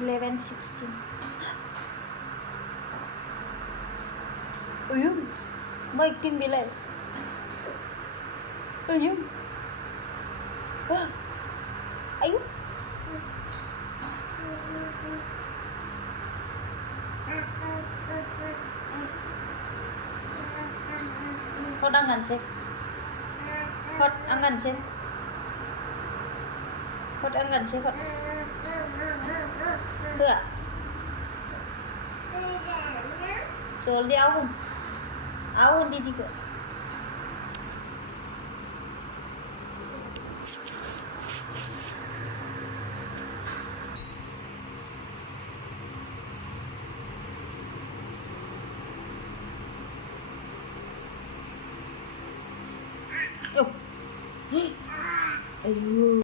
11, 16. Uyum. Makin bilay. Uyum. Ayo. Hot ang ganse. Hot ang ganse. Hot ang ganse. Hot. Hựa. Rồi đi áo hơn. Áo hơn đi đi kìa. Ayo.